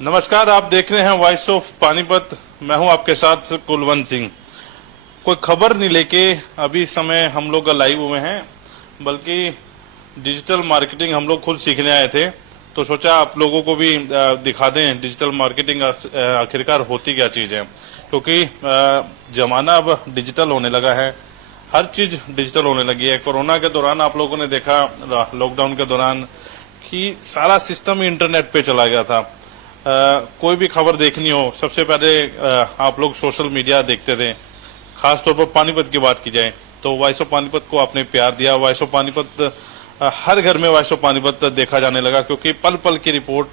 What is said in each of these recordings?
नमस्कार, आप देख रहे हैं वॉइस ऑफ पानीपत। मैं हूं आपके साथ कुलवंत सिंह। कोई खबर नहीं लेके अभी समय हम लोग लाइव हुए हैं, बल्कि डिजिटल मार्केटिंग हम लोग खुद सीखने आए थे। तो सोचा आप लोगों को भी दिखा दें डिजिटल मार्केटिंग आखिरकार होती क्या चीज है, क्योंकि जमाना अब डिजिटल होने लगा है। हर चीज डिजिटल होने लगी है। कोरोना के दौरान आप लोगों ने देखा, लॉकडाउन के दौरान, कि सारा सिस्टम इंटरनेट पे चला गया था। कोई भी खबर देखनी हो, सबसे पहले आप लोग सोशल मीडिया देखते थे। खासतौर पर पानीपत की बात की जाए तो वॉइस ऑफ पानीपत को आपने प्यार दिया। वॉइस ऑफ पानीपत, हर घर में वॉइस ऑफ पानीपत देखा जाने लगा, क्योंकि पल पल की रिपोर्ट,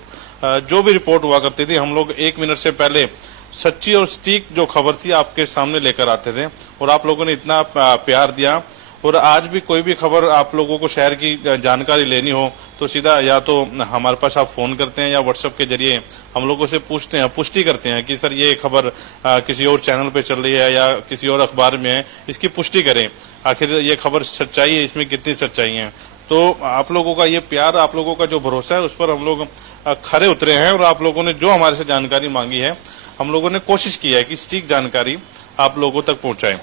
जो भी रिपोर्ट हुआ करती थी, हम लोग 1 मिनट से पहले सच्ची और सटीक जो खबर थी आपके सामने लेकर आते थे। और आप लोगों ने इतना प्यार दिया। और आज भी कोई भी खबर आप लोगों को शहर की जानकारी लेनी हो तो सीधा या तो हमारे पास आप फोन करते हैं या व्हाट्सएप के जरिए हम लोगों से पूछते हैं, पुष्टि करते हैं कि सर ये खबर किसी और चैनल पे चल रही है या किसी और अखबार में है, इसकी पुष्टि करें, आखिर ये खबर सच्चाई है, इसमें कितनी सच्चाई है। तो आप लोगों का ये प्यार, आप लोगों का जो भरोसा है, उस पर हम लोग खरे उतरे हैं। और आप लोगों ने जो हमारे से जानकारी मांगी है, हम लोगों ने कोशिश की है कि सटीक जानकारी आप लोगों तक पहुंचाएं।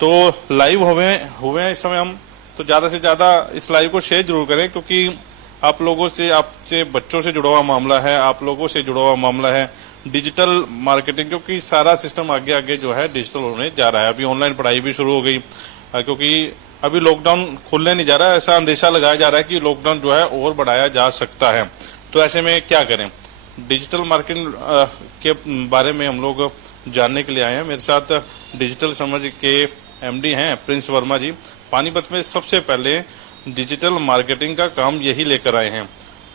तो लाइव हुए हैं इस समय हम, तो ज्यादा से ज्यादा इस लाइव को शेयर जरूर करें, क्योंकि आप लोगों से, आपसे बच्चों से जुड़ा हुआ मामला है, आप लोगों से जुड़ा हुआ मामला है डिजिटल मार्केटिंग, क्योंकि सारा सिस्टम आगे आगे जो है डिजिटल होने जा रहा है। अभी ऑनलाइन पढ़ाई भी शुरू हो गई, क्योंकि अभी लॉकडाउन खुलने नहीं जा रहा है। ऐसा अंदेशा लगाया जा रहा है कि लॉकडाउन जो है और बढ़ाया जा सकता है। तो ऐसे में क्या करें, डिजिटल मार्केटिंग के बारे में हम लोग जानने के लिए आए हैं। मेरे साथ डिजिटल समझ के एमडी हैं प्रिंस वर्मा जी। पानीपत में सबसे पहले डिजिटल मार्केटिंग का काम यही लेकर आए हैं।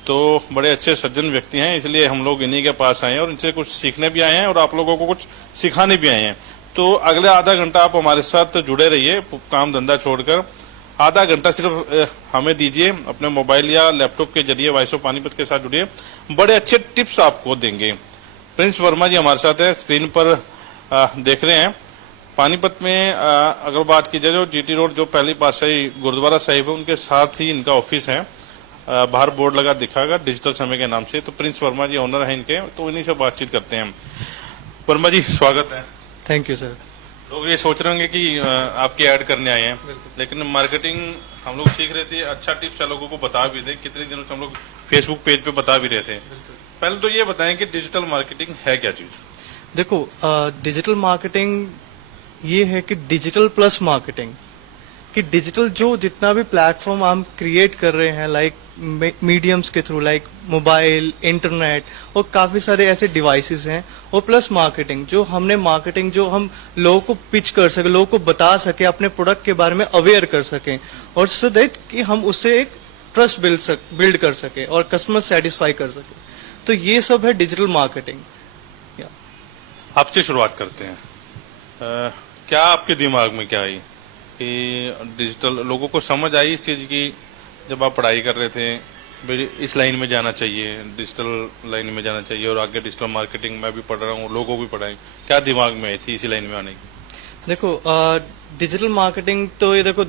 तो बड़े अच्छे सज्जन व्यक्ति हैं, इसलिए हम लोग इन्हीं के पास आए हैं और इनसे कुछ सीखने भी आए हैं और आप लोगों को कुछ सिखाने भी आए हैं। तो अगले आधा घंटा आप हमारे साथ जुड़े रहिए, काम धंधा छोड़कर आधा घंटा सिर्फ हमें दीजिए। अपने मोबाइल या लैपटॉप के जरिए वॉइस ऑफ पानीपत के साथ जुड़िए, बड़े अच्छे टिप्स आपको देंगे। प्रिंस वर्मा जी हमारे साथ है, स्क्रीन पर देख रहे हैं। पानीपत में अगर बात की जाए, जो जीटी रोड, जो पहली पातशाही गुरुद्वारा साहिब है, उनके साथ ही इनका ऑफिस है। बाहर बोर्ड लगा दिखागा डिजिटल समय के नाम से। तो प्रिंस वर्मा जी ओनर है इनके, तो इन्हीं से बातचीत करते हैं। वर्मा जी स्वागत है। Thank you sir. लोग ये सोच रहे होंगे कि आपकी ऐड करने आए हैं, लेकिन मार्केटिंग हम लोग सीख रहे थे। अच्छा टिप्स लोगों को बता भी थे, कितने दिनों से हम लोग फेसबुक पेज पे बता भी रहे थे। पहले तो ये बताएं कि डिजिटल मार्केटिंग है क्या चीज। देखो, डिजिटल मार्केटिंग ये है कि डिजिटल प्लस मार्केटिंग, कि डिजिटल जो जितना भी प्लेटफॉर्म हम क्रिएट कर रहे हैं, लाइक मीडियम्स के थ्रू, लाइक मोबाइल, इंटरनेट और काफी सारे ऐसे डिवाइसेस हैं, और प्लस मार्केटिंग, जो हमने मार्केटिंग जो हम लोगों को पिच कर सके, लोगों को बता सके, अपने प्रोडक्ट के बारे में अवेयर कर सकें, और सो दैट कि हम उससे एक ट्रस्ट बिल्ड कर सके और कस्टमर सेटिस्फाई कर सके। तो ये सब है डिजिटल मार्केटिंग। आपसे शुरुआत करते हैं। क्या आपके दिमाग में क्या आई कि डिजिटल, लोगों को समझ आई इस चीज की जब आप पढ़ाई कर रहे थे, इस लाइन में जाना चाहिए, डिजिटल लाइन में जाना चाहिए, और आगे डिजिटल मार्केटिंग मैं भी पढ़ रहा हूँ, लोगों को भी पढ़ाई, क्या दिमाग में आई थी इसी लाइन में आने की? देखो, डिजिटल मार्केटिंग तो ये देखो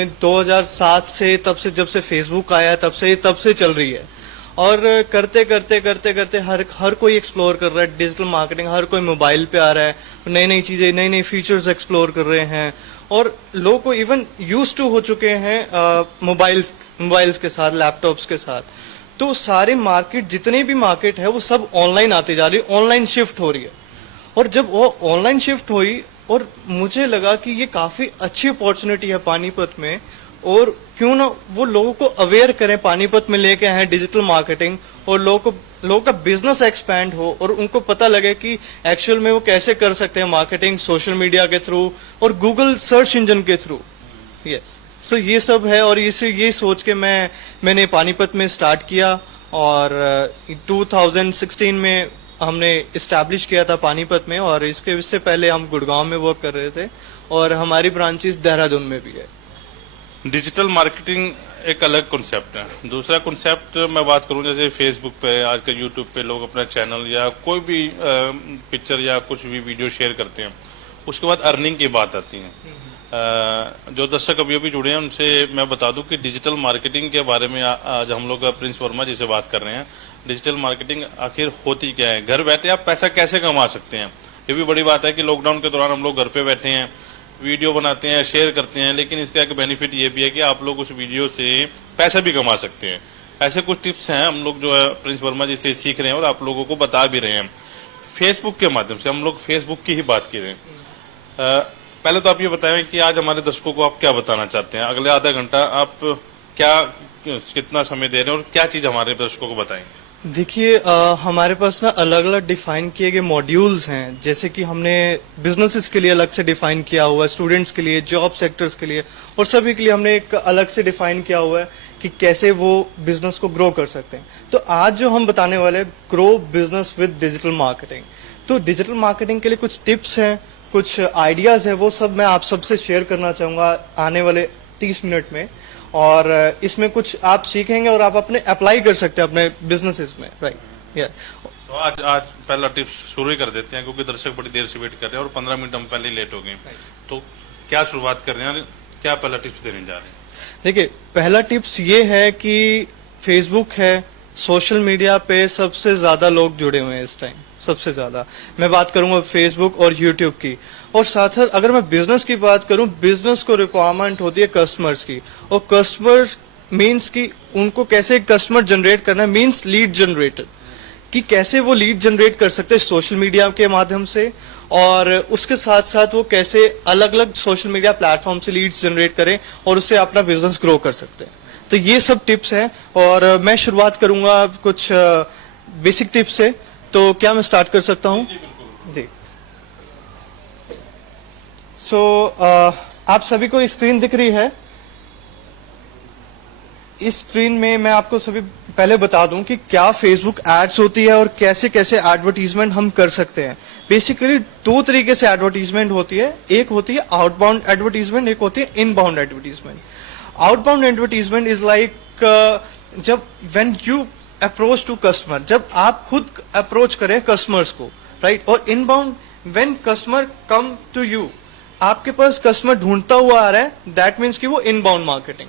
2007 से, तब से जब से फेसबुक आया तब से चल रही है। और करते करते हर कोई एक्सप्लोर कर रहा है डिजिटल मार्केटिंग। हर कोई मोबाइल पे आ रहा है, नई नई चीजें, नई नई फीचर्स एक्सप्लोर कर रहे हैं, और लोग को इवन यूज टू हो चुके हैं मोबाइल्स के साथ, लैपटॉप्स के साथ। तो सारे मार्केट, जितने भी मार्केट है, वो सब ऑनलाइन आते जा रही है, ऑनलाइन शिफ्ट हो रही है। और जब वो ऑनलाइन शिफ्ट हुई, और मुझे लगा कि ये काफी अच्छी अपॉर्चुनिटी है पानीपत में, और क्यों ना वो लोगों को अवेयर करें, पानीपत में लेके आए डिजिटल मार्केटिंग, और लोगों का बिजनेस एक्सपैंड हो, और उनको पता लगे कि एक्चुअल में वो कैसे कर सकते हैं मार्केटिंग, सोशल मीडिया के थ्रू और गूगल सर्च इंजन के थ्रू। यस, सो ये सब है। और ये सोच के मैंने पानीपत में स्टार्ट किया, और 2016 में हमने इस्टेब्लिश किया था पानीपत में, और इससे पहले हम गुड़गांव में वर्क कर रहे थे, और हमारी ब्रांचेस देहरादून में भी है। डिजिटल मार्केटिंग एक अलग कॉन्सेप्ट है। दूसरा कॉन्सेप्ट मैं बात करूं, जैसे फेसबुक पे, आजकल यूट्यूब पे लोग अपना चैनल या कोई भी पिक्चर या कुछ भी वीडियो शेयर करते हैं, उसके बाद अर्निंग की बात आती है। जो दर्शक अभी जुड़े हैं उनसे मैं बता दूं कि डिजिटल मार्केटिंग के बारे में आज हम लोग प्रिंस वर्मा जी से बात कर रहे हैं। डिजिटल मार्केटिंग आखिर होती क्या है, घर बैठे आप पैसा कैसे कमा सकते हैं। ये भी बड़ी बात है कि लॉकडाउन के दौरान हम लोग घर पे बैठे हैं, वीडियो बनाते हैं, शेयर करते हैं, लेकिन इसका एक बेनिफिट ये भी है कि आप लोग उस वीडियो से पैसा भी कमा सकते हैं। ऐसे कुछ टिप्स हैं हम लोग जो है प्रिंस वर्मा जी से सीख रहे हैं और आप लोगों को बता भी रहे हैं फेसबुक के माध्यम से। हम लोग फेसबुक की ही बात कर रहे हैं। पहले तो आप ये बताएं कि आज हमारे दर्शकों को आप क्या बताना चाहते हैं, अगले आधा घंटा आप क्या कितना समय दे रहे हैं और क्या चीज हमारे दर्शकों को बताएंगे। देखिए हमारे पास ना अलग अलग डिफाइन किए गए मॉड्यूल्स हैं, जैसे कि हमने बिजनेसेस के लिए अलग से डिफाइन किया हुआ है, स्टूडेंट्स के लिए, जॉब सेक्टर्स के लिए, और सभी के लिए हमने एक अलग से डिफाइन किया हुआ है कि कैसे वो बिजनेस को ग्रो कर सकते हैं। तो आज जो हम बताने वाले हैं, grow business with digital marketing. तो डिजिटल मार्केटिंग के लिए कुछ टिप्स हैं, कुछ आइडियाज है, वो सब मैं आप सबसे शेयर करना चाहूंगा आने वाले 30 मिनट में। और इसमें कुछ आप सीखेंगे और आप अपने अप्लाई कर सकते हैं अपने बिजनेसेस में, राइट। तो आज पहला टिप्स शुरू ही कर देते हैं, क्योंकि दर्शक बड़ी देर से वेट कर रहे हैं और 15 मिनट हम पहले लेट हो गए। तो क्या शुरुआत कर रहे हैं, क्या पहला टिप्स देने जा रहे हैं। देखिए पहला टिप्स ये है कि फेसबुक है, सोशल मीडिया पे सबसे ज्यादा लोग जुड़े हुए हैं इस टाइम, सबसे ज्यादा मैं बात करूंगा फेसबुक और यूट्यूब की। और साथ साथ अगर मैं बिजनेस की बात करूं, बिजनेस को रिक्वायरमेंट होती है कस्टमर्स की, और कस्टमर मींस कि उनको कैसे कस्टमर जनरेट करना है, मींस लीड जनरेटर, कि कैसे वो लीड जनरेट कर सकते हैं सोशल मीडिया के माध्यम से, और उसके साथ साथ वो कैसे अलग अलग सोशल मीडिया प्लेटफॉर्म से लीड्स जनरेट करें और उससे अपना बिजनेस ग्रो कर सकते हैं। तो ये सब टिप्स हैं, और मैं शुरुआत करूंगा कुछ बेसिक टिप्स से। तो क्या मैं स्टार्ट कर सकता हूं जी। सो आप सभी को स्क्रीन दिख रही है। इस स्क्रीन में मैं आपको सभी पहले बता दूं कि क्या फेसबुक एड्स होती है और कैसे कैसे एडवर्टीजमेंट हम कर सकते हैं। बेसिकली दो तरीके से एडवर्टीजमेंट होती है, एक होती है आउटबाउंड एडवर्टीजमेंट, एक होती है inbound advertisement. Outbound advertisement is like जब when you approach to customer, जब आप खुद अप्रोच करें कस्टमर्स को, राइट। और inbound when customer come to you, आपके पास कस्टमर ढूंढता हुआ आ रहा है, दैट मीन्स कि वो इनबाउंड मार्केटिंग।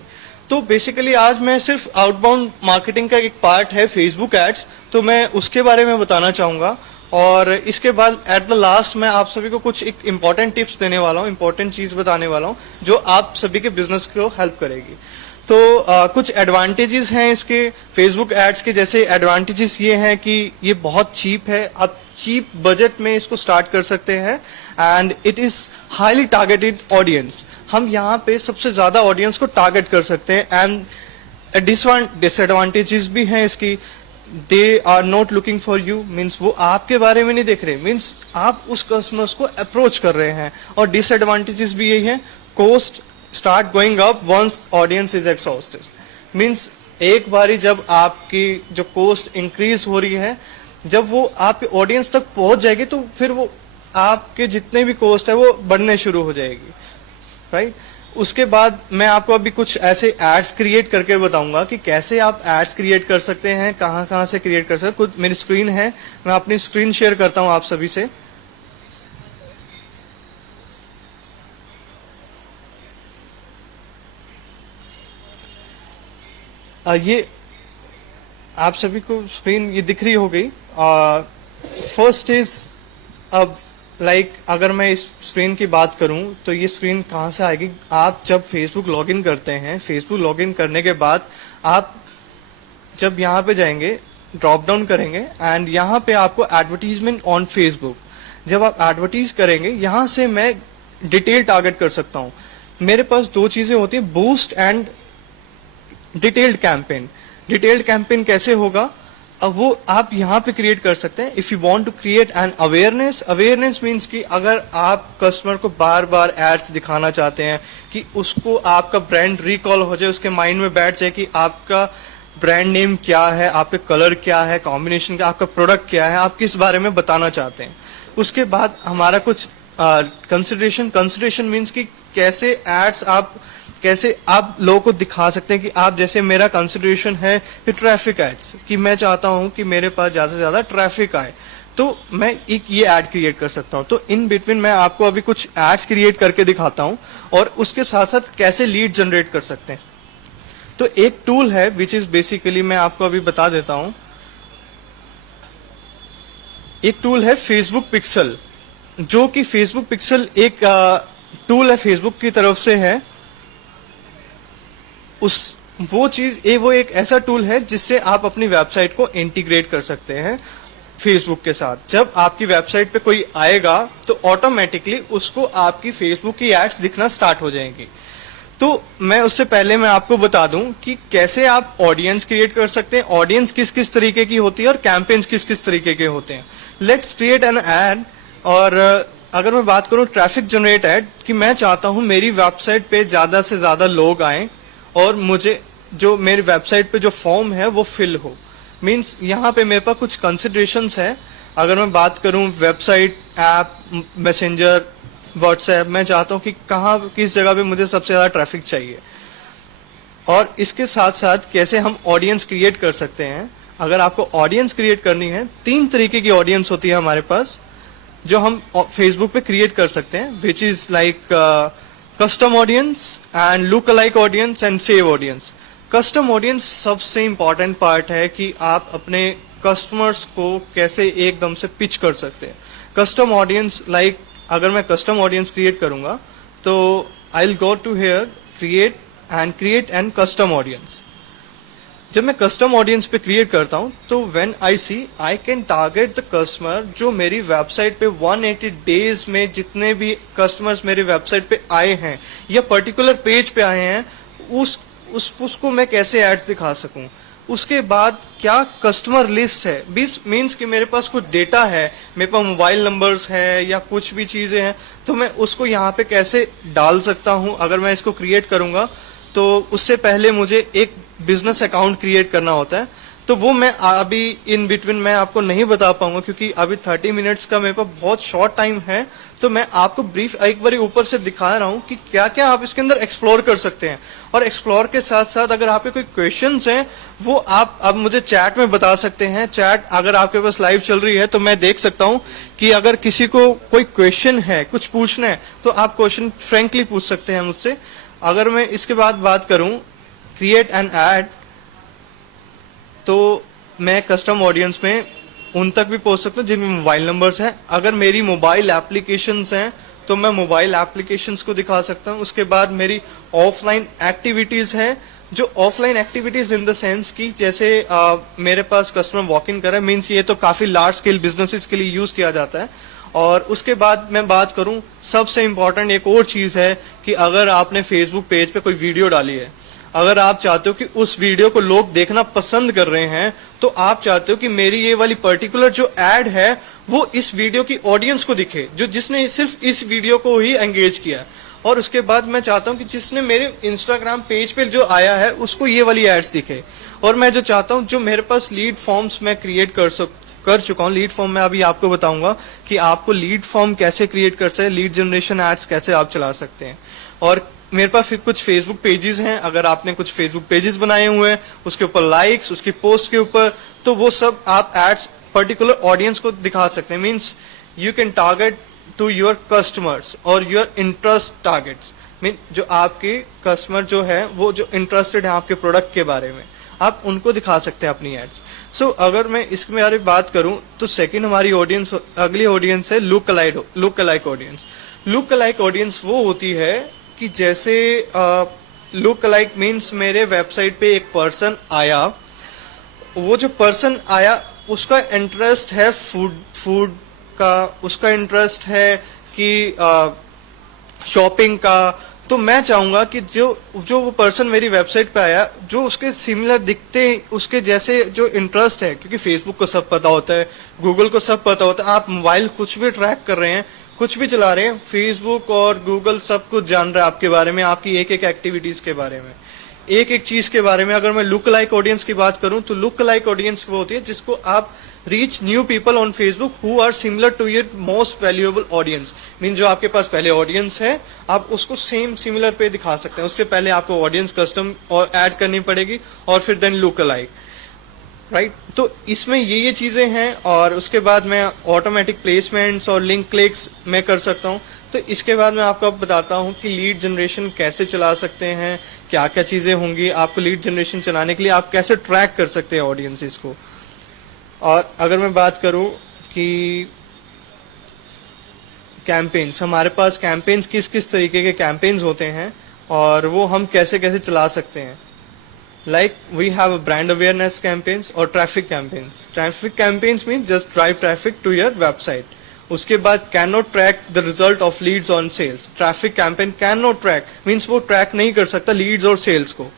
तो बेसिकली आज मैं सिर्फ आउटबाउंड मार्केटिंग का एक पार्ट है फेसबुक एड्स, तो मैं उसके बारे में बताना चाहूंगा। और इसके बाद एट द लास्ट मैं आप सभी को कुछ एक इंपॉर्टेंट टिप्स देने वाला हूँ, इंपॉर्टेंट चीज बताने वाला हूँ जो आप सभी के बिजनेस को हेल्प करेगी। तो कुछ एडवांटेजेस हैं इसके फेसबुक एड्स के। जैसे एडवांटेजेस ये हैं कि ये बहुत चीप है, आप चीप बजट में इसको स्टार्ट कर सकते हैं, and it is highly targeted audience. हम यहाँ पे सबसे ज्यादा ऑडियंस को टारगेट कर सकते हैं। एंड डिसएडवांटेजेस भी हैं इसकी। They are not looking for you, means वो आपके बारे में नहीं देख रहे, मीन्स आप उस कस्टमर्स को अप्रोच कर रहे हैं। और डिसएडवांटेजेस भी यही है, cost start going up once audience is exhausted, means एक बारी जब आपकी जो कॉस्ट इंक्रीज हो रही है, जब वो आपके ऑडियंस तक पहुंच जाएगी तो फिर वो आपके जितने भी कॉस्ट है वो बढ़ने शुरू हो जाएगी, राइट। उसके बाद मैं आपको अभी कुछ ऐसे एड्स क्रिएट करके बताऊंगा कि कैसे आप एड्स क्रिएट कर सकते हैं, कहां से क्रिएट कर सकते हैं। कुछ मेरी स्क्रीन है, मैं अपनी स्क्रीन शेयर करता हूं आप सभी से। ये आप सभी को स्क्रीन ये दिख रही हो गई। फर्स्ट इज, अब लाइक अगर मैं इस स्क्रीन की बात करूं तो ये स्क्रीन कहां से आएगी। आप जब फेसबुक लॉगिन करते हैं, फेसबुक लॉगिन करने के बाद आप जब यहाँ पे जाएंगे, ड्रॉप डाउन करेंगे, एंड यहाँ पे आपको एडवर्टीजमेंट ऑन फेसबुक, जब आप एडवर्टीज करेंगे यहाँ से मैं डिटेल टारगेट कर सकता हूँ। मेरे पास दो चीजें होती हैं, boost and detailed campaign. Detailed campaign कैसे होगा, अब वो आप यहाँ पे क्रिएट कर सकते हैं। If you want to create an awareness, awareness means कि अगर आप कस्टमर को बार बार एड्स दिखाना चाहते हैं कि उसको आपका ब्रांड रिकॉल हो जाए, उसके माइंड में बैठ जाए कि आपका ब्रांड नेम क्या है, आपके कलर क्या है, कॉम्बिनेशन क्या, आपका प्रोडक्ट क्या है, आप किस बारे में बताना चाहते हैं। उसके बाद हमारा कुछ कंसिडरेशन मीन्स कि कैसे एड्स कैसे आप लोगों को दिखा सकते हैं कि आप, जैसे मेरा कंसिडरेशन है कि ट्रैफिक एड्स, कि मैं चाहता हूं कि मेरे पास ज्यादा से ज्यादा ट्रैफिक आए, तो मैं एक ये एड क्रिएट कर सकता हूं। तो इन बिटवीन मैं आपको अभी कुछ एड्स क्रिएट करके दिखाता हूं और उसके साथ साथ कैसे लीड जनरेट कर सकते हैं। तो एक टूल है विच इज बेसिकली, मैं आपको अभी बता देता हूं, एक टूल है फेसबुक पिक्सल, जो कि फेसबुक पिक्सल एक टूल है फेसबुक की तरफ से है। वो एक ऐसा टूल है जिससे आप अपनी वेबसाइट को इंटीग्रेट कर सकते हैं फेसबुक के साथ। जब आपकी वेबसाइट पे कोई आएगा तो ऑटोमेटिकली उसको आपकी फेसबुक की एड्स दिखना स्टार्ट हो जाएंगी। तो मैं उससे पहले मैं आपको बता दूं कि कैसे आप ऑडियंस क्रिएट कर सकते हैं, ऑडियंस किस किस तरीके की होती है और कैंपेन्स किस किस तरीके के होते हैं। Let's create an ad. और अगर मैं बात करूं ट्रैफिक जनरेट एड, कि मैं चाहता हूं मेरी वेबसाइट पे ज्यादा से ज्यादा लोग आए और मुझे जो मेरी वेबसाइट पे जो फॉर्म है वो फिल हो। मीन्स यहाँ पे मेरे पास कुछ कंसिडरेशंस है। अगर मैं बात करूं वेबसाइट, ऐप, मैसेंजर, व्हाट्सएप, मैं चाहता हूं कि कहाँ किस जगह पे मुझे सबसे ज्यादा ट्रैफिक चाहिए। और इसके साथ साथ कैसे हम ऑडियंस क्रिएट कर सकते हैं। अगर आपको ऑडियंस क्रिएट करनी है, 3 तरीके की ऑडियंस होती है हमारे पास जो हम फेसबुक पे क्रिएट कर सकते हैं, which is like custom audience and look alike audience and save audience. Custom audience सबसे इंपॉर्टेंट पार्ट है कि आप अपने कस्टमर्स को कैसे एकदम से पिच कर सकते हैं। कस्टम ऑडियंस लाइक अगर मैं कस्टम ऑडियंस क्रिएट करूंगा तो I will go to here create and custom audience. जब मैं कस्टम ऑडियंस पे क्रिएट करता हूं तो when I can target the customer जो मेरी वेबसाइट पे 180 डेज में जितने भी कस्टमर्स मेरी वेबसाइट पे आए हैं या पर्टिकुलर पेज पे आए हैं, उसको मैं कैसे एड्स दिखा सकूं। उसके बाद क्या कस्टमर लिस्ट है, मीन्स कि मेरे पास कुछ डेटा है, मेरे पास मोबाइल नंबर्स है या कुछ भी चीजें हैं, तो मैं उसको यहाँ पे कैसे डाल सकता हूँ। अगर मैं इसको क्रिएट करूंगा तो उससे पहले मुझे एक बिजनेस अकाउंट क्रिएट करना होता है, तो वो मैं अभी इन बिटवीन मैं आपको नहीं बता पाऊंगा क्योंकि अभी 30 मिनट्स का मेरे पास बहुत शॉर्ट टाइम है। तो मैं आपको ब्रीफ एक बार ऊपर से दिखा रहा हूं कि क्या क्या आप इसके अंदर एक्सप्लोर कर सकते हैं। और एक्सप्लोर के साथ साथ अगर आपके कोई क्वेश्चंस हैं वो आप अब मुझे चैट में बता सकते हैं। चैट अगर आपके पास लाइव चल रही है तो मैं देख सकता हूं कि अगर किसी को कोई क्वेश्चन है, कुछ पूछना है, तो आप क्वेश्चन फ्रेंकली पूछ सकते हैं मुझसे। अगर मैं इसके बाद बात करूं क्रिएट एन एड, तो मैं कस्टम ऑडियंस में उन तक भी पहुंच सकता हूं जिनमें मोबाइल नंबर्स हैं। अगर मेरी मोबाइल एप्लीकेशंस हैं तो मैं मोबाइल एप्लीकेशंस को दिखा सकता हूं। उसके बाद मेरी ऑफलाइन एक्टिविटीज हैं, जो offline activities in the sense की जैसे मेरे पास कस्टमर वॉक इन कर रहा है, मीन्स ये तो काफी लार्ज स्केल बिजनेसेस के लिए यूज किया जाता है। और उसके बाद मैं बात करूं सबसे इंपॉर्टेंट एक और चीज है कि अगर आपने फेसबुक पेज पे कोई वीडियो डाली है, अगर आप चाहते हो कि उस वीडियो को लोग देखना पसंद कर रहे हैं, तो आप चाहते हो कि मेरी ये वाली पर्टिकुलर जो एड है वो इस वीडियो की ऑडियंस को दिखे, जो जिसने सिर्फ इस वीडियो को ही एंगेज किया। और उसके बाद मैं चाहता हूं कि जिसने मेरे इंस्टाग्राम पेज पे जो आया है उसको ये वाली एड्स दिखे। और मैं जो चाहता हूं, जो मेरे पास लीड फॉर्म्स मैं क्रिएट कर चुका हूं, लीड फॉर्म में अभी आपको बताऊंगा कि आपको लीड फॉर्म कैसे क्रिएट कर सकते हैं, लीड जनरेशन एड्स कैसे आप चला सकते हैं। और मेरे पास फिर कुछ फेसबुक पेजेस हैं, अगर आपने कुछ फेसबुक पेजेस बनाए हुए हैं उसके ऊपर लाइक्स, उसकी पोस्ट के ऊपर, तो वो सब आप एड्स पर्टिकुलर ऑडियंस को दिखा सकते हैं। Means you can target to your customers और योर इंटरेस्ट टारगेट्स। मीन जो आपके कस्टमर जो है वो जो इंटरेस्टेड है आपके प्रोडक्ट के बारे में, आप उनको दिखा सकते हैं अपनी एड्स। सो अगर मैं इसके बारे में बात करूं तो सेकंड हमारी ऑडियंस, अगली ऑडियंस है look alike audience. Look alike audience वो होती है कि जैसे लुक अलाइक मीन्स मेरे वेबसाइट पे एक पर्सन आया, वो जो पर्सन आया उसका इंटरेस्ट है फूड का, उसका इंटरेस्ट है कि शॉपिंग का, तो मैं चाहूंगा कि जो वो पर्सन मेरी वेबसाइट पे आया, जो उसके सिमिलर दिखते उसके जैसे जो इंटरेस्ट है, क्योंकि फेसबुक को सब पता होता है, गूगल को सब पता होता है, आप मोबाइल कुछ भी ट्रैक कर रहे हैं, कुछ भी चला रहे हैं, फेसबुक और गूगल सब कुछ जान रहा है आपके बारे में, आपकी एक एक एक्टिविटीज के बारे में, एक एक चीज के बारे में। अगर मैं लुक लाइक ऑडियंस की बात करूं तो लुक लाइक ऑडियंस वो होती है जिसको आप reach new people on Facebook who are similar to your most valuable audience. Mean जो आपके पास पहले ऑडियंस है आप उसको सेम सिमिलर पे दिखा सकते हैं। उससे पहले आपको ऑडियंस कस्टम और ऐड करनी पड़ेगी और फिर देन लुक लाइक, राइट। तो इसमें ये चीजें हैं। और उसके बाद मैं ऑटोमेटिक प्लेसमेंट्स और लिंक क्लिक्स मैं कर सकता हूँ। तो इसके बाद मैं आपको बताता हूँ कि लीड जनरेशन कैसे चला सकते हैं, क्या क्या चीजें होंगी आपको लीड जनरेशन चलाने के लिए, आप कैसे ट्रैक कर सकते हैं ऑडियंसेस को। और अगर मैं बात करूँ कि कैंपेन्स, हमारे पास कैंपेन्स किस किस तरीके के कैंपेन्स होते हैं और वो हम कैसे कैसे चला सकते हैं. Like we have a brand awareness campaigns और traffic campaigns. Traffic campaigns mean just drive traffic to your website. उसके बाद cannot track the result of leads on sales. Traffic campaign cannot track means वो track नहीं कर सकता leads और sales को,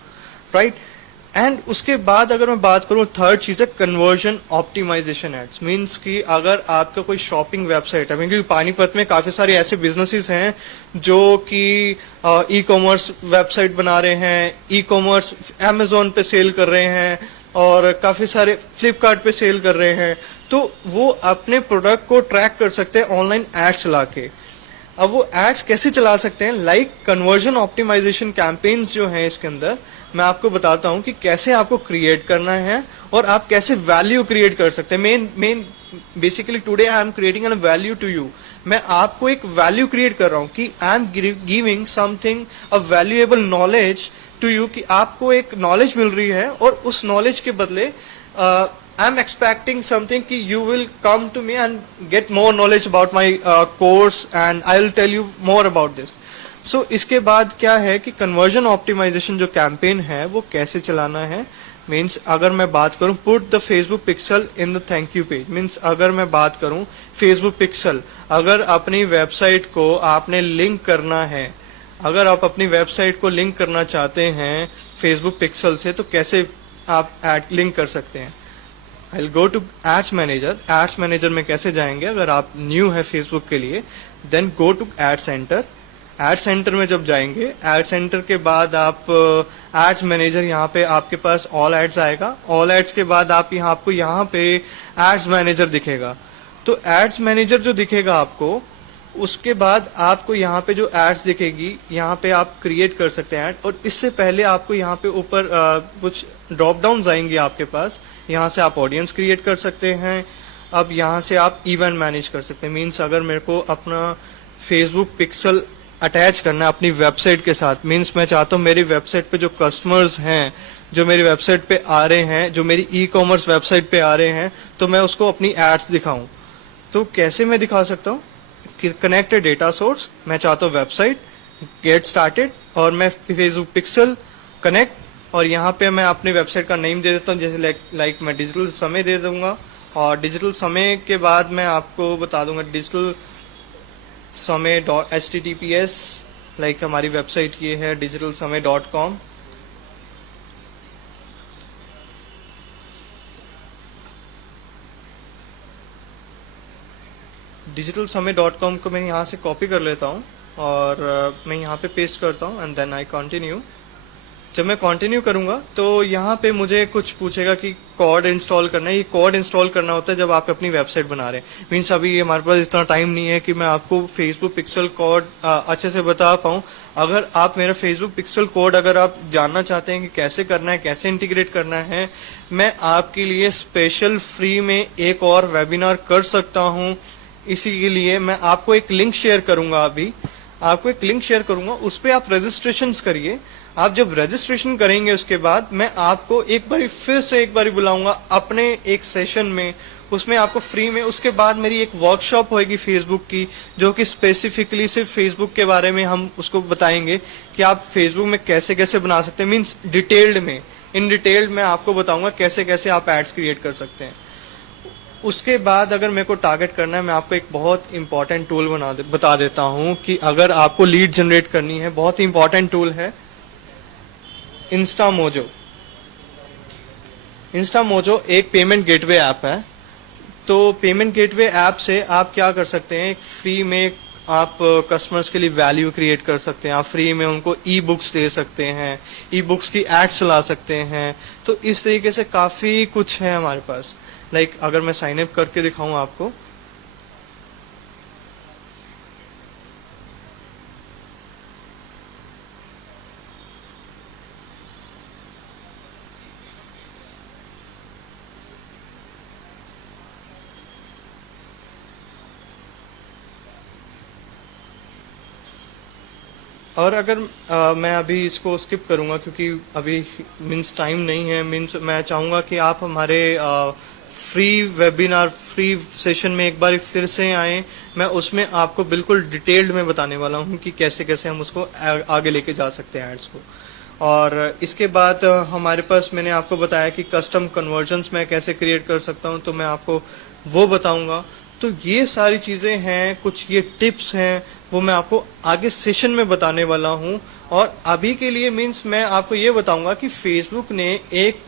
right? And उसके बाद अगर मैं बात करूं, थर्ड चीज है कन्वर्जन ऑप्टिमाइजेशन एड्स. मींस कि अगर आपका कोई शॉपिंग वेबसाइट है, क्योंकि पानीपत में काफी सारे ऐसे बिजनेसेस हैं जो कि ई कॉमर्स वेबसाइट बना रहे हैं, ई कॉमर्स अमेजोन पे सेल कर रहे हैं और काफी सारे फ्लिपकार्ट पे सेल कर रहे हैं. तो वो अपने प्रोडक्ट को ट्रैक कर सकते हैं ऑनलाइन एड्स चला के. अब वो एड्स कैसे चला सकते हैं, लाइक कन्वर्जन ऑप्टिमाइजेशन कैंपेन्स जो हैं इसके अंदर मैं आपको बताता हूं कि कैसे आपको क्रिएट करना है और आप कैसे वैल्यू क्रिएट कर सकते हैं. Man basically today I am creating an value to you. मैं आपको एक वैल्यू क्रिएट कर रहा हूं कि I am giving something a valuable knowledge to you, कि आपको एक नॉलेज मिल रही है और उस नॉलेज के बदले I'm expecting something कि you will come to me and get more knowledge about my course and I will tell you more about this. So इसके बाद क्या है कि conversion optimization जो campaign है वो कैसे चलाना है. Means अगर मैं बात करूं put the Facebook pixel in the thank you page. Means अगर मैं बात करूं Facebook pixel, अगर अपनी वेबसाइट को आपने लिंक करना है, अगर आप अपनी वेबसाइट को लिंक करना चाहते हैं Facebook pixel से, तो कैसे आप एड लिंक कर सकते हैं. I'll go to Ads Manager. Ads Manager में कैसे जाएंगे, अगर आप न्यू है फेसबुक के लिए, then go to Ad Center. Ad Center में जब जाएंगे, Ad Center के बाद आप Ads Manager, यहाँ पे आपके पास All Ads आएगा. All Ads के बाद आपको यहाँ पे Ads Manager दिखेगा. तो Ads Manager जो दिखेगा आपको, उसके बाद आपको यहाँ पे जो एड्स दिखेगी, यहाँ पे आप क्रिएट कर सकते हैं ऐड. और इससे पहले आपको यहाँ पे ऊपर कुछ ड्रॉप डाउन आएंगे आपके पास. यहाँ से आप ऑडियंस क्रिएट कर सकते हैं. अब यहाँ से आप इवेंट मैनेज कर सकते हैं. मीन्स अगर मेरे को अपना फेसबुक पिक्सल अटैच करना है अपनी वेबसाइट के साथ, मीन्स मैं चाहता हूँ मेरी वेबसाइट पे जो कस्टमर्स हैं, जो मेरी वेबसाइट पे आ रहे हैं, जो मेरी ई कॉमर्स वेबसाइट पे आ रहे हैं, तो मैं उसको अपनी एड्स दिखाऊं. तो कैसे मैं दिखा सकता हूँ, कनेक्टेड डेटा सोर्स, मैं चाहता हूँ वेबसाइट गेट स्टार्टेड और मैं फेसबुक पिक्सल कनेक्ट, और यहाँ पे मैं अपनी वेबसाइट का नेम दे देता हूँ, जैसे लाइक मैं डिजिटल समय दे दूंगा. और डिजिटल समय के बाद मैं आपको बता दूंगा डिजिटल समय .https, लाइक हमारी वेबसाइट ये है digitalsamay.com. digitalsamay.com को मैं यहाँ से कॉपी कर लेता हूँ और मैं यहाँ पे पेस्ट करता हूँ एंड देन आई कंटिन्यू. जब मैं कंटिन्यू करूंगा तो यहाँ पे मुझे कुछ पूछेगा कि कोड इंस्टॉल करना है. ये कोड इंस्टॉल करना होता है जब आप अपनी वेबसाइट बना रहे हैं. मीन्स अभी हमारे पास इतना टाइम नहीं है कि मैं आपको फेसबुक पिक्सल कोड अच्छे से बता पाऊँ. अगर आप मेरा फेसबुक पिक्सल कोड अगर आप जानना चाहते हैं कि कैसे करना है, कैसे इंटीग्रेट करना है, मैं आपके लिए स्पेशल फ्री में एक और वेबिनार कर सकता हूँ. इसी के लिए मैं आपको एक लिंक शेयर करूंगा. अभी आपको एक लिंक शेयर करूंगा, उस पर आप रजिस्ट्रेशन करिए. आप जब रजिस्ट्रेशन करेंगे उसके बाद मैं आपको फिर से एक बार बुलाऊंगा अपने एक सेशन में, उसमें आपको फ्री में. उसके बाद मेरी एक वर्कशॉप होगी फेसबुक की, जो कि स्पेसिफिकली सिर्फ फेसबुक के बारे में हम उसको बताएंगे कि आप फेसबुक में कैसे कैसे बना सकते हैं. मीन्स इन डिटेल्ड मैं आपको बताऊंगा कैसे कैसे आप एड्स क्रिएट कर सकते हैं. उसके बाद अगर मेरे को टारगेट करना है, मैं आपको एक बहुत इंपॉर्टेंट टूल बता देता हूं कि अगर आपको लीड जनरेट करनी है, बहुत ही इंपॉर्टेंट टूल है इंस्टामोजो. इंस्टामोजो एक पेमेंट गेटवे ऐप है. तो पेमेंट गेटवे ऐप से आप क्या कर सकते हैं, फ्री में आप कस्टमर्स के लिए वैल्यू क्रिएट कर सकते हैं. आप फ्री में उनको ई बुक्स दे सकते हैं, ई बुक्स की एड्स चला सकते हैं. तो इस तरीके से काफी कुछ है हमारे पास. लाइक अगर मैं साइन अप करके दिखाऊं आपको, और अगर मैं अभी इसको स्किप करूंगा क्योंकि अभी मीन्स टाइम नहीं है. मीन्स मैं चाहूंगा कि आप हमारे फ्री वेबिनार, फ्री सेशन में एक बार फिर से आए, मैं उसमें आपको बिल्कुल डिटेल्ड में बताने वाला हूँ कि कैसे कैसे हम उसको आगे लेके जा सकते हैं एड्स को। और इसके बाद हमारे पास, मैंने आपको बताया कि कस्टम कन्वर्जन्स मैं कैसे क्रिएट कर सकता हूँ, तो मैं आपको वो बताऊंगा। तो ये सारी चीजें हैं, कुछ ये टिप्स हैं, वो मैं आपको आगे सेशन में बताने वाला हूँ। और अभी के लिए मीन्स मैं आपको ये बताऊंगा कि फेसबुक ने एक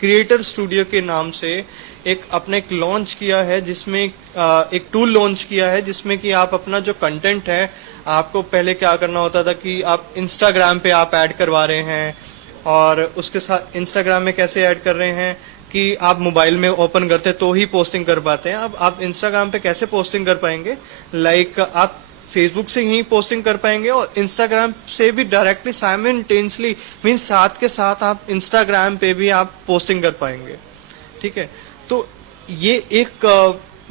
क्रिएटर स्टूडियो के नाम से एक अपने एक लॉन्च किया है, जिसमें एक टूल लॉन्च किया है जिसमें कि आप अपना जो कंटेंट है, आपको पहले क्या करना होता था कि आप इंस्टाग्राम पे आप ऐड करवा रहे हैं, और उसके साथ इंस्टाग्राम में कैसे ऐड कर रहे हैं कि आप मोबाइल में ओपन करते तो ही पोस्टिंग कर पाते हैं। अब आप इंस्टाग्राम पे कैसे पोस्टिंग कर पाएंगे, लाइक आप फेसबुक से ही पोस्टिंग कर पाएंगे और इंस्टाग्राम से भी डायरेक्टली साइमल्टेनियसली, मीन साथ के साथ आप इंस्टाग्राम पे भी आप पोस्टिंग कर पाएंगे। ठीक है, तो ये एक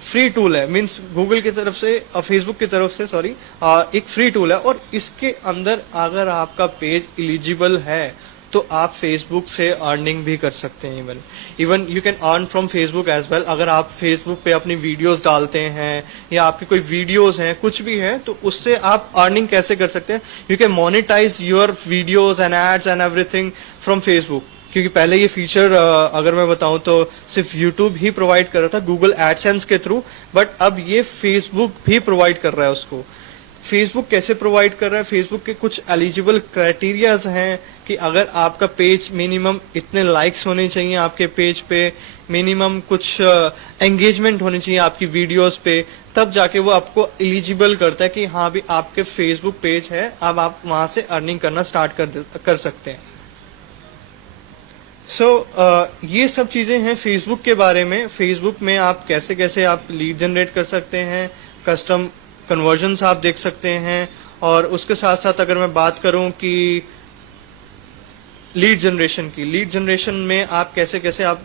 फ्री टूल है, मीन्स गूगल की तरफ से, फेसबुक की तरफ से, सॉरी, एक फ्री टूल है। और इसके अंदर अगर आपका पेज एलिजिबल है तो आप फेसबुक से अर्निंग भी कर सकते हैं। Even you can earn from Facebook as well. अगर आप फेसबुक पे अपनी वीडियोस डालते हैं या आपकी कोई वीडियोस हैं, कुछ भी है, तो उससे आप अर्निंग कैसे कर सकते हैं। You can monetise your videos and ads and everything from Facebook. क्योंकि पहले ये फीचर अगर मैं बताऊं तो सिर्फ यूट्यूब ही प्रोवाइड कर रहा था गूगल एडसेंस के थ्रू, बट अब ये फेसबुक भी प्रोवाइड कर रहा है उसको। फेसबुक कैसे प्रोवाइड कर रहा है, फेसबुक के कुछ एलिजिबल क्राइटेरियाज हैं कि अगर आपका पेज मिनिमम इतने लाइक्स होने चाहिए, आपके पेज पे मिनिमम कुछ एंगेजमेंट होनी चाहिए आपकी वीडियोस पे, तब जाके वो आपको एलिजिबल करता है कि हाँ भी आपके फेसबुक पेज है, अब आप वहां से अर्निंग करना स्टार्ट कर सकते हैं। ये सब चीजें हैं फेसबुक के बारे में। फेसबुक में आप कैसे कैसे आप लीड जनरेट कर सकते हैं, कस्टम कन्वर्जन्स आप देख सकते हैं, और उसके साथ साथ अगर मैं बात करूं कि लीड जनरेशन की, लीड जनरेशन में आप कैसे कैसे आप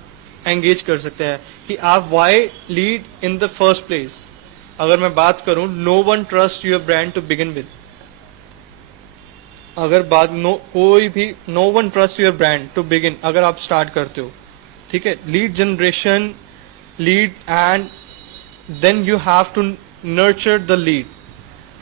एंगेज कर सकते हैं कि आप why lead in the first place. अगर मैं बात करूं, no one trust your brand to begin with. अगर बात कोई भी, no one trust your brand to begin, अगर आप स्टार्ट करते हो, ठीक है, lead generation, lead, and then you have to nurture the lead,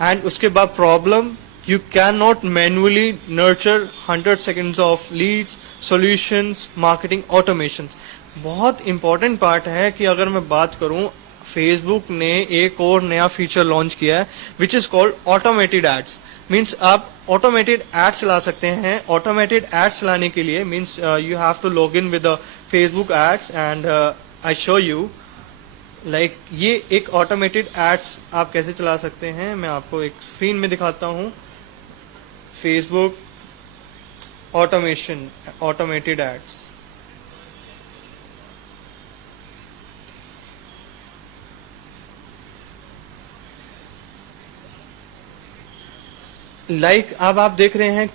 and उसके बाद problem, you cannot manually nurture 100 seconds of leads, solutions, marketing, automations। बहुत important part है कि अगर मैं बात करूं, Facebook ने एक और नया फीचर लॉन्च किया है which is called automated ads। Means आप automated ads चला सकते हैं। automated ads चलाने के लिए means you have to log in with the Facebook ads, and I show you like ये एक ऑटोमेटेड एड्स आप कैसे चला सकते हैं, मैं आपको एक स्क्रीन में दिखाता हूं। Facebook automation, automated ads. Like अब आप देख रहे हैं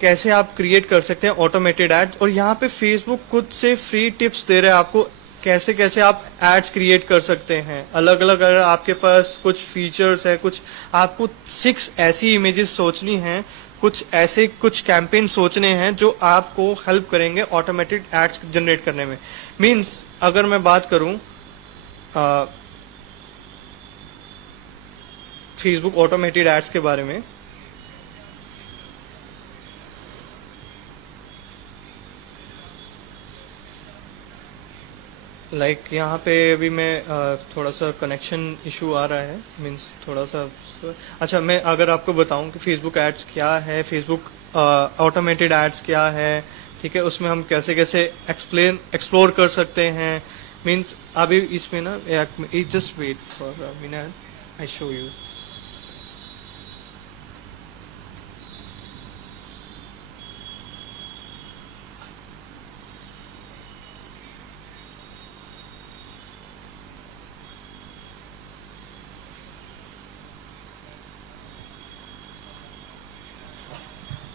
कैसे आप क्रिएट कर सकते हैं ऑटोमेटेड एड्स, और यहाँ पे फेसबुक खुद से फ्री टिप्स दे रहे हैं आपको कैसे कैसे आप एड्स क्रिएट कर सकते हैं। अलग अलग, अगर आपके पास कुछ फीचर्स है, कुछ आपको 6 ऐसी इमेजेस सोचनी है, कुछ ऐसे कुछ कैंपेन सोचने हैं जो आपको हेल्प करेंगे ऑटोमेटेड एड्स जनरेट करने में। मींस अगर मैं बात करूं फेसबुक ऑटोमेटेड एड्स के बारे में, लाइक यहाँ पे अभी मैं थोड़ा सा कनेक्शन इशू आ रहा है, मीन्स थोड़ा सा। अच्छा, मैं अगर आपको बताऊं कि फेसबुक एड्स क्या है, फेसबुक ऑटोमेटेड एड्स क्या है, ठीक है, उसमें हम कैसे कैसे एक्सप्लोर कर सकते हैं। मीन्स अभी इसमें ना, just wait for a minute, I show you.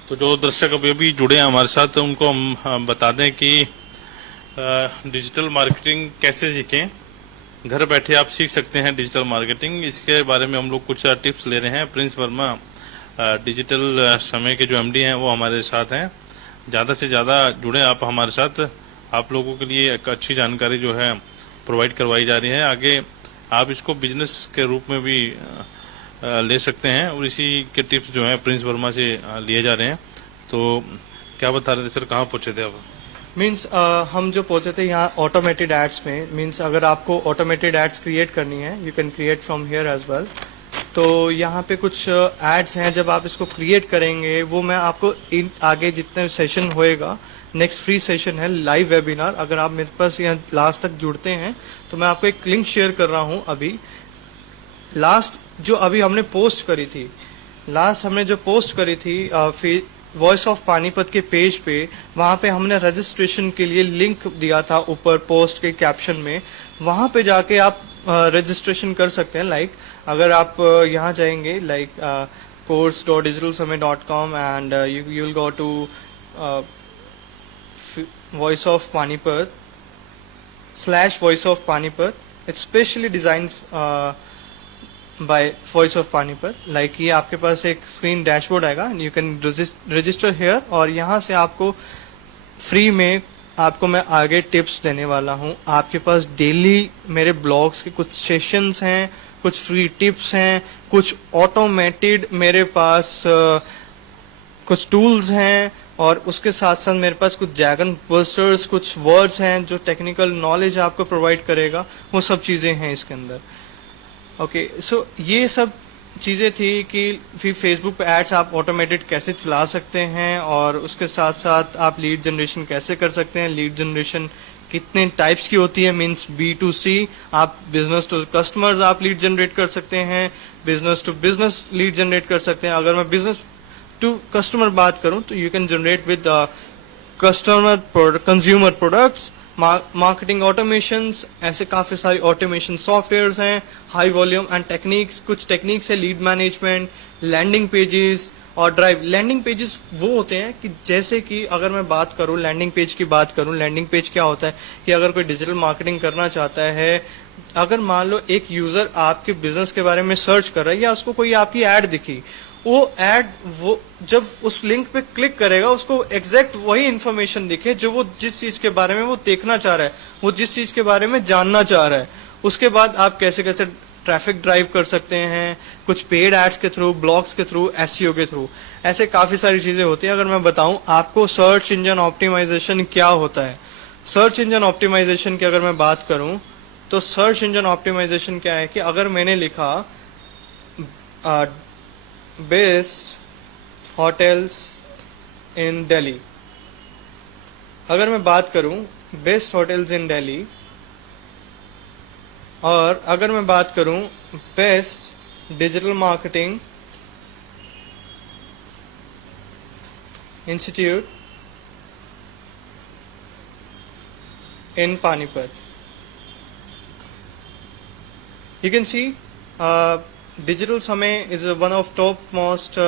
तो जो दर्शक अभी अभी जुड़े हैं हमारे साथ, उनको हम बता दें कि डिजिटल मार्केटिंग कैसे सीखें। घर बैठे आप सीख सकते हैं डिजिटल मार्केटिंग। इसके बारे में हम लोग कुछ टिप्स ले रहे हैं। प्रिंस वर्मा डिजिटल समय के जो एमडी हैं वो हमारे साथ हैं। ज़्यादा से ज़्यादा जुड़े आप हमारे साथ, आप लोगों के लिए एक अच्छी जानकारी जो है प्रोवाइड करवाई जा रही है। आगे आप इसको बिजनेस के रूप में भी ले सकते हैं और इसी के टिप्स जो है प्रिंस वर्मा से लिए जा रहे हैं। तो क्या बता रहे थे सर, कहाँ पहुंचे थे आप? मीन्स हम जो पहुंचे थे यहाँ ऑटोमेटेड एड्स में। मीन्स अगर आपको ऑटोमेटेड एड्स क्रिएट करनी है, you can create from here as well. तो यहाँ पे कुछ एड्स हैं, जब आप इसको क्रिएट करेंगे वो मैं आपको आगे जितने सेशन होएगा, नेक्स्ट फ्री सेशन है लाइव वेबिनार, अगर आप मेरे पास यहाँ लास्ट तक जुड़ते हैं तो मैं आपको एक लिंक शेयर कर रहा हूँ। अभी लास्ट जो अभी हमने पोस्ट करी थी, वॉइस ऑफ पानीपत के पेज पे, वहां पे हमने रजिस्ट्रेशन के लिए लिंक दिया था ऊपर पोस्ट के कैप्शन में। वहां पे जाके आप रजिस्ट्रेशन कर सकते हैं। लाइक अगर आप यहाँ जाएंगे like course.digitalsummit.com and you will go to voice of Panipat /voice of Panipat. It's specially designed by Voice of Panipat. Like ये आपके पास एक स्क्रीन डैशबोर्ड आएगा, you can register here, और यहाँ से आपको फ्री में आपको मैं आगे टिप्स देने वाला हूँ। आपके पास डेली मेरे ब्लॉग्स के कुछ सेशंस हैं, कुछ फ्री टिप्स हैं, कुछ ऑटोमेटेड मेरे पास कुछ टूल्स हैं, और उसके साथ साथ मेरे पास कुछ ड्रैगन बस्टर्स, कुछ वर्ड्स हैं जो टेक्निकल नॉलेज आपको प्रोवाइड करेगा, वो सब चीजें हैं इसके अंदर। ओके, सो ये सब चीजें थी कि फिर फेसबुक पे एड्स आप ऑटोमेटेड कैसे चला सकते हैं, और उसके साथ साथ आप लीड जनरेशन कैसे कर सकते हैं। लीड जनरेशन कितने टाइप्स की होती है, मींस B2C, आप बिजनेस टू कस्टमर्स आप लीड जनरेट कर सकते हैं, business to business lead generate कर सकते हैं। अगर मैं बिजनेस टू कस्टमर बात करूं तो you can generate with consumer products, marketing automations, ऐसे काफी सारी ऑटोमेशन सॉफ्टवेयर्स हैं, हाई वॉल्यूम एंड टेक्निक्स। कुछ टेक्निक्स है लीड मैनेजमेंट, लैंडिंग पेजेस और ड्राइव। लैंडिंग पेजेस वो होते हैं कि जैसे कि अगर मैं बात करूं लैंडिंग पेज की बात करूं, लैंडिंग पेज क्या होता है कि अगर कोई डिजिटल मार्केटिंग करना चाहता है, अगर मान लो एक यूजर आपके बिजनेस के बारे में सर्च कर रहा है या उसको कोई आपकी एड दिखी, वो जब उस लिंक पे क्लिक करेगा उसको एग्जैक्ट वही इंफॉर्मेशन दिखे जो वो जिस चीज के बारे में वो देखना चाह रहा है, वो जिस चीज के बारे में जानना चाह रहा है। उसके बाद आप कैसे कैसे ट्रैफिक ड्राइव कर सकते हैं, कुछ पेड एड्स के थ्रू, ब्लॉग्स के थ्रू, एसईओ के थ्रू, ऐसे काफी सारी चीजें होती हैं। अगर मैं बताऊं आपको सर्च इंजन ऑप्टिमाइजेशन क्या होता है, सर्च इंजन ऑप्टिमाइजेशन की अगर मैं बात करूं तो सर्च इंजन ऑप्टिमाइजेशन क्या है कि अगर मैंने लिखा बेस्ट होटल्स इन दिल्ली, अगर मैं बात करूं बेस्ट होटल्स इन दिल्ली, और अगर मैं बात करूं best digital marketing institute in Panipat, you can see digital समय is one of top most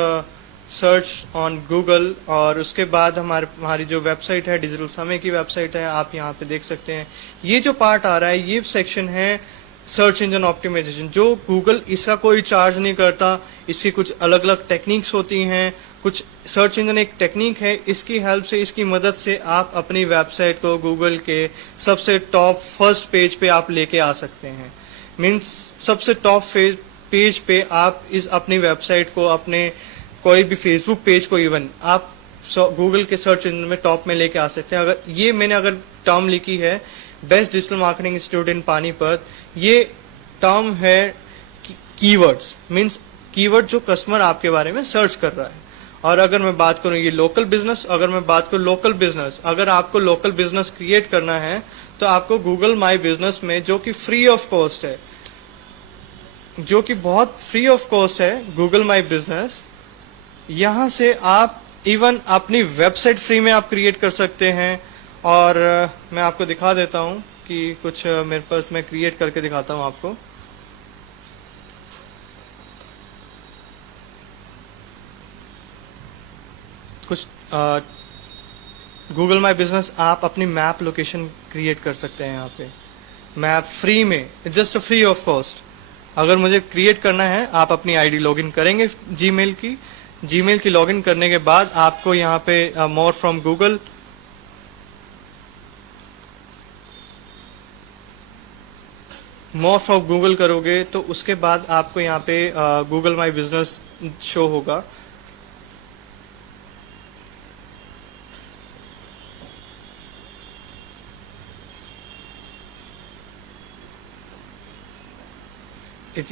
search on Google. और उसके बाद हमारी जो वेबसाइट है डिजिटल समय की वेबसाइट है, आप यहाँ पे देख सकते हैं। ये जो पार्ट आ रहा है ये सेक्शन है सर्च इंजन ऑप्टिमाइजेशन, जो गूगल इसका कोई चार्ज नहीं करता। इसकी कुछ अलग अलग टेक्निक्स होती हैं, कुछ सर्च इंजन एक टेक्निक है, इसकी हेल्प से, इसकी मदद से आप अपनी वेबसाइट को गूगल के सबसे टॉप फर्स्ट पेज पे आप लेके आ सकते हैं। मीन्स सबसे टॉप पेज पे आप इस अपनी वेबसाइट को, अपने कोई भी फेसबुक पेज को इवन आप गूगल के सर्च इंजन में टॉप में लेके आ सकते हैं। अगर टर्म लिखी है बेस्ट डिजिटल मार्केटिंग इंस्टीट्यूट इन पानीपत, ये टर्म है कीवर्ड्स, मींस कीवर्ड जो कस्टमर आपके बारे में सर्च कर रहा है। और अगर मैं बात करूं ये लोकल बिजनेस, अगर मैं बात करूं लोकल बिजनेस, अगर आपको लोकल बिजनेस क्रिएट करना है तो आपको गूगल माई बिजनेस में, जो कि फ्री ऑफ कॉस्ट है, जो कि बहुत फ्री ऑफ कॉस्ट है गूगल माई बिजनेस, यहां से आप इवन अपनी वेबसाइट फ्री में आप क्रिएट कर सकते हैं। और मैं आपको दिखा देता हूं कि कुछ मेरे पास, मैं क्रिएट करके दिखाता हूं आपको। कुछ गूगल माई बिजनेस आप अपनी मैप लोकेशन क्रिएट कर सकते हैं यहाँ पे, मैप फ्री में, जस्ट फ्री ऑफ कॉस्ट। अगर मुझे क्रिएट करना है, आप अपनी आईडी लॉगिन करेंगे जीमेल की लॉगिन करने के बाद आपको यहाँ पे more from Google, more from Google करोगे तो उसके बाद आपको यहाँ पे गूगल माई बिजनेस शो होगा।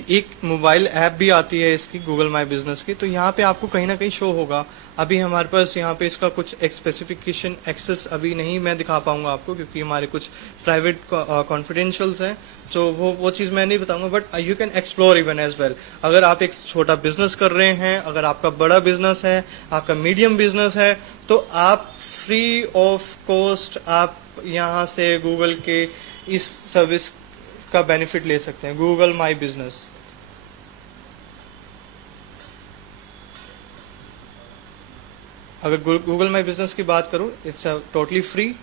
एक मोबाइल ऐप भी आती है इसकी गूगल माई बिजनेस की, तो यहाँ पे आपको कहीं ना कहीं शो होगा। अभी हमारे पास यहाँ पे इसका कुछ स्पेसिफिकेशन एक्सेस अभी नहीं मैं दिखा पाऊंगा आपको, क्योंकि हमारे कुछ प्राइवेट कॉन्फिडेंशियल्स हैं, तो वो चीज़ मैं नहीं बताऊंगा, but you can explore even as well. अगर आप एक छोटा बिजनेस कर रहे हैं, अगर आपका बड़ा बिजनेस है, आपका मीडियम बिजनेस है, तो आप फ्री ऑफ कॉस्ट आप यहाँ से गूगल के इस सर्विस का बेनिफिट ले सकते हैं, गूगल माई बिजनेस। अगर गूगल माई बिजनेस की बात करूं, इट्स टोटली फ्री।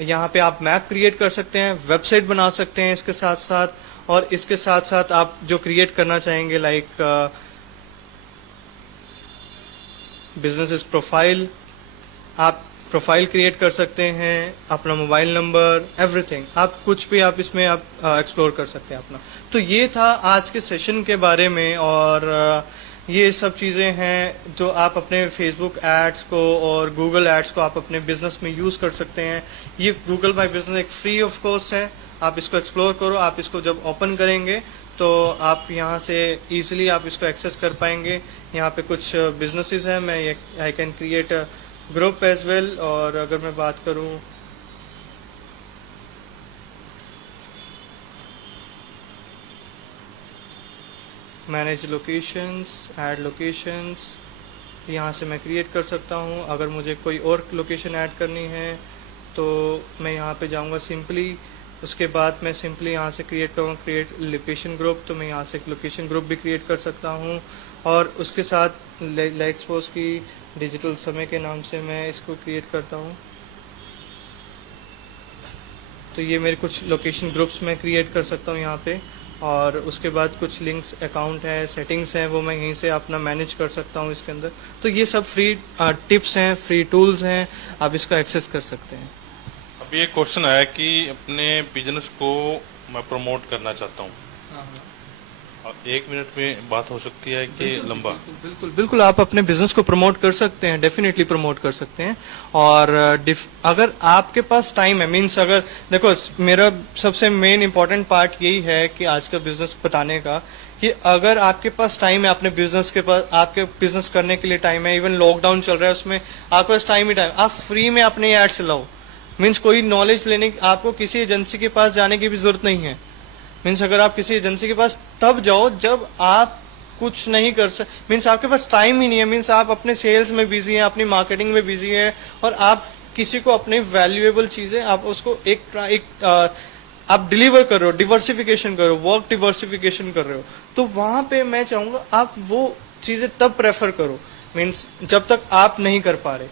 यहाँ पे आप मैप क्रिएट कर सकते हैं, वेबसाइट बना सकते हैं इसके साथ साथ, और इसके साथ साथ आप जो क्रिएट करना चाहेंगे लाइक बिजनेस इज प्रोफाइल, आप प्रोफाइल क्रिएट कर सकते हैं, अपना मोबाइल नंबर, एवरीथिंग, आप कुछ भी आप इसमें आप एक्सप्लोर कर सकते हैं अपना। तो ये था आज के सेशन के बारे में, और ये सब चीज़ें हैं जो आप अपने फेसबुक एड्स को और गूगल एड्स को आप अपने बिजनेस में यूज़ कर सकते हैं। ये गूगल माई बिजनेस एक फ्री ऑफ कॉस्ट है, आप इसको एक्सप्लोर करो। आप इसको जब ओपन करेंगे तो आप यहाँ से इजीली आप इसको एक्सेस कर पाएंगे। यहाँ पे कुछ बिजनेसेस हैं, मैं I can create group as well. और अगर मैं बात करूं मैनेज लोकेशंस, ऐड लोकेशंस, यहाँ से मैं क्रिएट कर सकता हूँ। अगर मुझे कोई और लोकेशन ऐड करनी है तो मैं यहाँ पे जाऊँगा सिंपली, उसके बाद मैं सिंपली यहाँ से क्रिएट करूँगा क्रिएट लोकेशन ग्रुप, तो मैं यहाँ से एक लोकेशन ग्रुप भी क्रिएट कर सकता हूँ। और उसके साथ लाइक सपोज की डिजिटल समय के नाम से मैं इसको क्रिएट करता हूँ, तो ये मेरे कुछ लोकेशन ग्रुप्स मैं क्रिएट कर सकता हूँ यहाँ पे। और उसके बाद कुछ लिंक्स, अकाउंट है, सेटिंग्स हैं, वो मैं यहीं से अपना मैनेज कर सकता हूँ इसके अंदर। तो ये सब फ्री टिप्स हैं, फ्री टूल्स हैं, आप इसका एक्सेस कर सकते हैं। अभी एक क्वेश्चन आया कि अपने बिजनेस को मैं प्रमोट करना चाहता हूँ, 1 मिनट में बात हो सकती है कि लंबा? बिल्कुल बिल्कुल, आप अपने बिजनेस को प्रमोट कर सकते हैं, डेफिनेटली प्रमोट कर सकते हैं। और अगर आपके पास टाइम है, मीन्स अगर देखो, मेरा सबसे मेन इंपॉर्टेंट पार्ट यही है कि आज का बिजनेस बताने का, कि अगर आपके पास टाइम है, अपने बिजनेस के पास, आपके बिजनेस करने के लिए टाइम है, इवन लॉकडाउन चल रहा है उसमें आपके पास टाइम ही टाइम, आप फ्री में अपने एड चलाओ। मीन्स कोई नॉलेज लेने, आपको किसी एजेंसी के पास जाने की भी जरूरत नहीं है। मीन्स अगर आप किसी एजेंसी के पास तब जाओ जब आप कुछ नहीं कर सकते, मीन्स आपके पास टाइम ही नहीं है, मीन्स आप अपने सेल्स में बिजी हैं, अपनी मार्केटिंग में बिजी हैं, और आप किसी को अपने वैल्यूएबल चीजें आप उसको आप डिलीवर कर रहे हो, डिवर्सिफिकेशन कर रहे हो, वर्क डिवर्सिफिकेशन कर रहे हो, तो वहां पे मैं चाहूंगा आप वो चीजें तब प्रेफर करो, मीन्स जब तक आप नहीं कर पा रहे।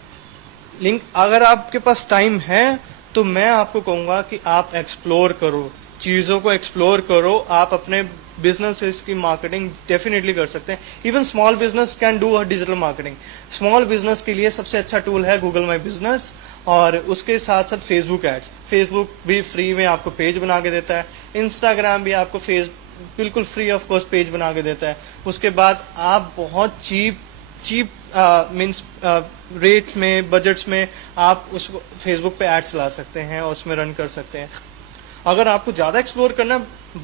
लिंक अगर आपके पास टाइम है तो मैं आपको कहूंगा कि आप एक्सप्लोर करो, चीजों को एक्सप्लोर करो, आप अपने बिजनेस की मार्केटिंग डेफिनेटली कर सकते हैं। Even small business can do digital marketing. Small business के लिए सबसे अच्छा टूल है गूगल माई बिजनेस, और उसके साथ साथ फेसबुक एड्स। फेसबुक भी फ्री में आपको पेज बना के देता है, इंस्टाग्राम भी आपको बिल्कुल फ्री ऑफ कॉस्ट पेज बना के देता है। उसके बाद आप बहुत चीप मीन्स रेट में, बजट्स में आप उसको फेसबुक पे एड्स ला सकते हैं और उसमें रन कर सकते हैं। अगर आपको ज्यादा एक्सप्लोर करना,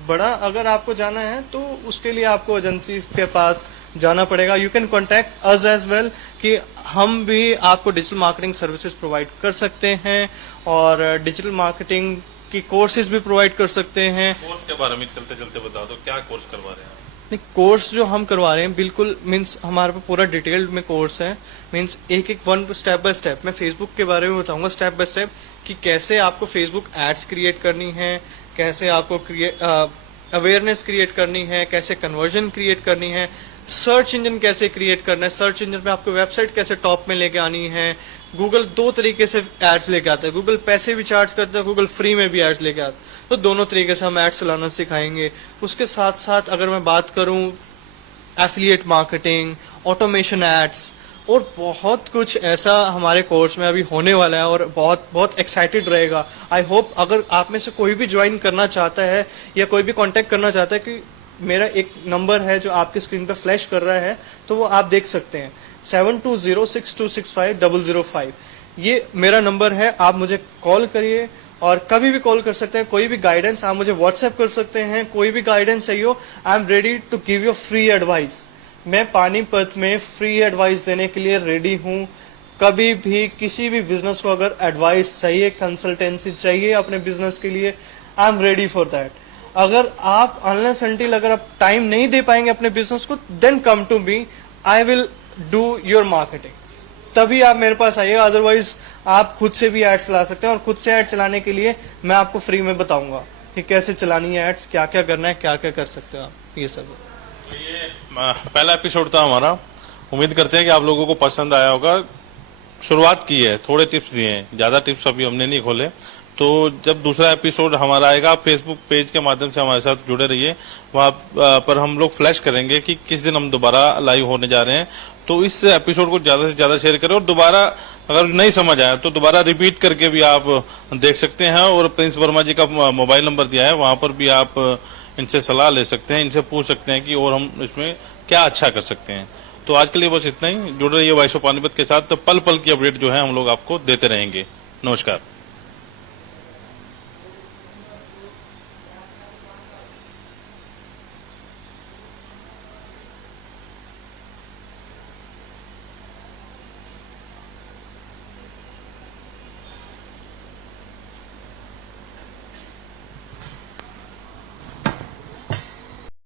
बड़ा अगर आपको जाना है, तो उसके लिए आपको एजेंसी के पास जाना पड़ेगा। You can contact us as well, कि हम भी आपको डिजिटल मार्केटिंग सर्विसेज प्रोवाइड कर सकते हैं, और डिजिटल मार्केटिंग की कोर्सेज भी प्रोवाइड कर सकते हैं। कोर्स के बारे में चलते चलते बता दो, क्या कोर्स करवा रहे हैं? नहीं, कोर्स जो हम करवा रहे हैं बिल्कुल, मीन्स हमारे पास पूरा डिटेल्ड में कोर्स है। मीन्स एक वन स्टेप बाय स्टेप मैं फेसबुक के बारे में बताऊंगा, स्टेप बाय स्टेप, कि कैसे आपको फेसबुक एड्स क्रिएट करनी है, कैसे आपको अवेयरनेस क्रिएट करनी है, कैसे कन्वर्जन क्रिएट करनी है, सर्च इंजन कैसे क्रिएट करना है, सर्च इंजन पे आपको वेबसाइट कैसे टॉप में लेके आनी है। गूगल 2 तरीके से एड्स लेके आता है, गूगल पैसे भी चार्ज करता है, गूगल फ्री में भी एड्स लेके आता है, तो दोनों तरीके से हम एड्स चलाना सिखाएंगे। उसके साथ साथ अगर मैं बात करूं एफिलिएट मार्केटिंग, ऑटोमेशन एड्स, और बहुत कुछ ऐसा हमारे कोर्स में अभी होने वाला है और बहुत बहुत एक्साइटेड रहेगा। आई होप अगर आप में से कोई भी ज्वाइन करना चाहता है या कोई भी कांटेक्ट करना चाहता है, कि मेरा एक नंबर है जो आपकी स्क्रीन पे फ्लैश कर रहा है, तो वो आप देख सकते हैं 7206265005। ये मेरा नंबर है, आप मुझे कॉल करिए और कभी भी कॉल कर सकते हैं। कोई भी गाइडेंस आप मुझे व्हाट्सएप कर सकते हैं, कोई भी गाइडेंस चाहिए हो, I am ready to give you free advice. मैं पानीपत में फ्री एडवाइस देने के लिए रेडी हूँ। कभी भी किसी भी बिजनेस को अगर एडवाइस चाहिए, कंसल्टेंसी चाहिए अपने बिजनेस के लिए, आई एम रेडी फॉर दैट। अगर आप अनलेस अनटिल अगर आप टाइम नहीं दे पाएंगे अपने बिजनेस को, then come to me, I will do your marketing, तभी आप मेरे पास आइएगा। अदरवाइज आप खुद से भी एड चला सकते हैं और खुद से एड चलाने के लिए मैं आपको फ्री में बताऊंगा कि कैसे चलानी है एड्स, क्या क्या करना है, क्या क्या कर सकते हो आप, ये सब। ये पहला एपिसोड था हमारा, उम्मीद करते हैं कि आप लोगों को पसंद आया होगा। शुरुआत की है, थोड़े टिप्स दिए हैं, ज्यादा टिप्स अभी हमने नहीं खोले। तो जब दूसरा एपिसोड हमारा आएगा, आप फेसबुक पेज के माध्यम से हमारे साथ जुड़े रहिए। वहां पर हम लोग फ्लैश करेंगे कि किस दिन हम दोबारा लाइव होने जा रहे हैं। तो इस एपिसोड को ज्यादा से ज्यादा शेयर करें और दोबारा अगर नहीं समझ आया तो दोबारा रिपीट करके भी आप देख सकते हैं। और प्रिंस वर्मा जी का मोबाइल नंबर दिया है, वहां पर भी आप इनसे सलाह ले सकते हैं, इनसे पूछ सकते हैं कि और हम इसमें क्या अच्छा कर सकते हैं। तो आज के लिए बस इतना ही। जुड़े रहिए वॉइस ऑफ पानीपत के साथ, तो पल पल की अपडेट जो है हम लोग आपको देते रहेंगे। नमस्कार।